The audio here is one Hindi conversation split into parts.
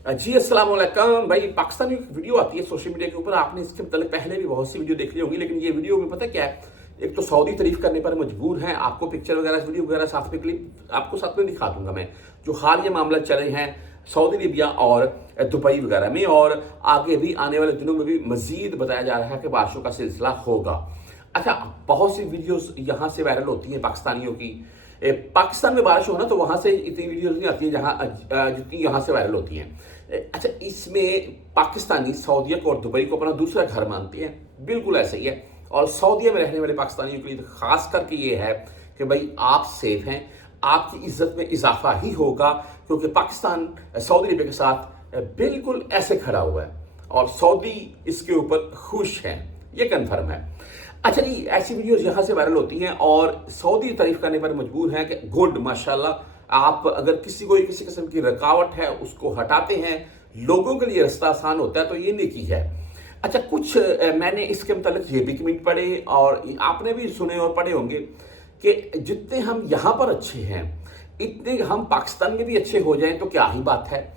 जी अस्सलाम वालेकुम भाई। पाकिस्तान में एक वीडियो आती है सोशल मीडिया के ऊपर, आपने इसके मतलब पहले भी बहुत सी वीडियो देख ली होंगी, लेकिन ये वीडियो में पता क्या है, एक तो सऊदी तारीफ करने पर मजबूर हैं। आपको पिक्चर वगैरह वीडियो वगैरह साथ में क्लिप आपको साथ में दिखा दूंगा मैं, जो हाल ये मामला चले हैं सऊदी अरेबिया और दुबई वगैरह में, और आगे भी आने वाले दिनों में भी मजीद बताया जा रहा है कि बारिशों का सिलसिला होगा। अच्छा, बहुत सी वीडियोस यहाँ से वायरल होती हैं पाकिस्तानियों की। पाकिस्तान में बारिश हो ना तो वहां से इतनी वीडियोस नहीं आती है जहां जितनी यहाँ से वायरल होती हैं। अच्छा, इसमें पाकिस्तानी सऊदीया को और दुबई को अपना दूसरा घर मानते हैं, बिल्कुल ऐसा ही है। और सऊदीया में रहने वाले पाकिस्तानियों के लिए तो खास करके ये है कि भाई आप सेफ हैं, आपकी इज्जत में इजाफा ही होगा, क्योंकि पाकिस्तान सऊदी अरेबिया के साथ बिल्कुल ऐसे खड़ा हुआ है और सऊदी इसके ऊपर खुश हैं, ये कन्फर्म है। अच्छा जी, ऐसी वीडियोस यहाँ से वायरल होती हैं और सऊदी तारीफ करने पर मजबूर हैं कि गुड माशाल्लाह, आप अगर किसी किस्म की रुकावट है उसको हटाते हैं, लोगों के लिए रास्ता आसान होता है, तो ये नेकी है। अच्छा, कुछ मैंने इसके मतलब ये भी कमेंट पढ़े और आपने भी सुने और पढ़े होंगे कि जितने हम यहाँ पर अच्छे हैं इतने हम पाकिस्तान में भी अच्छे हो जाएं तो क्या ही बात है।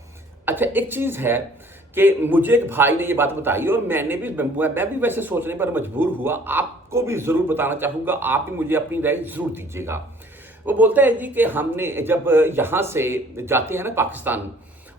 अच्छा, एक चीज़ है कि मुझे एक भाई ने ये बात बताई और मैं भी वैसे सोचने पर मजबूर हुआ, आपको भी ज़रूर बताना चाहूँगा, आप भी मुझे अपनी राय ज़रूर दीजिएगा। वो बोलता है जी कि हमने जब यहाँ से जाते हैं ना पाकिस्तान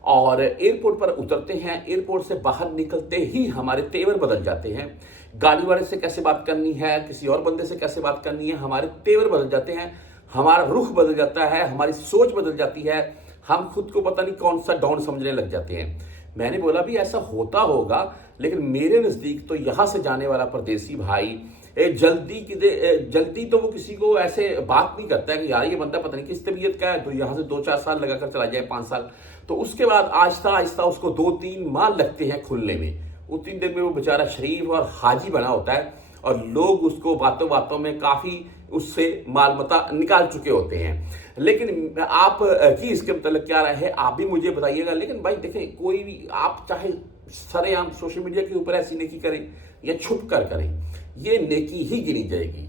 और एयरपोर्ट पर उतरते हैं, एयरपोर्ट से बाहर निकलते ही हमारे तेवर बदल जाते हैं। गाड़ी वाले से कैसे बात करनी है, किसी और बंदे से कैसे बात करनी है, हमारे तेवर बदल जाते हैं, हमारा रुख बदल जाता है, हमारी सोच बदल जाती है, हम खुद को पता नहीं कौन सा डॉन समझने लग जाते हैं। मैंने बोला भी ऐसा होता होगा, लेकिन मेरे नज़दीक तो यहाँ से जाने वाला परदेसी भाई जल्दी तो वो किसी को ऐसे बात नहीं करता है कि यार ये बंदा पता नहीं किस तबीयत का है, तो यहाँ से 2-4 साल लगाकर चला जाए, 5 साल, तो उसके बाद आहिस्ता आहिस्ता उसको 2-3 माह लगते हैं खुलने में। उतनी देर में वो बेचारा शरीफ और हाजी बना होता है और लोग उसको बातों बातों में काफ़ी उससे मालमता निकाल चुके होते हैं। लेकिन आप की इसके मतलब क्या राय है, आप भी मुझे बताइएगा। लेकिन भाई देखें, कोई भी आप चाहे सरेआम सोशल मीडिया के ऊपर ऐसी नेकी करें या छुप कर करें, ये नेकी ही गिनी जाएगी।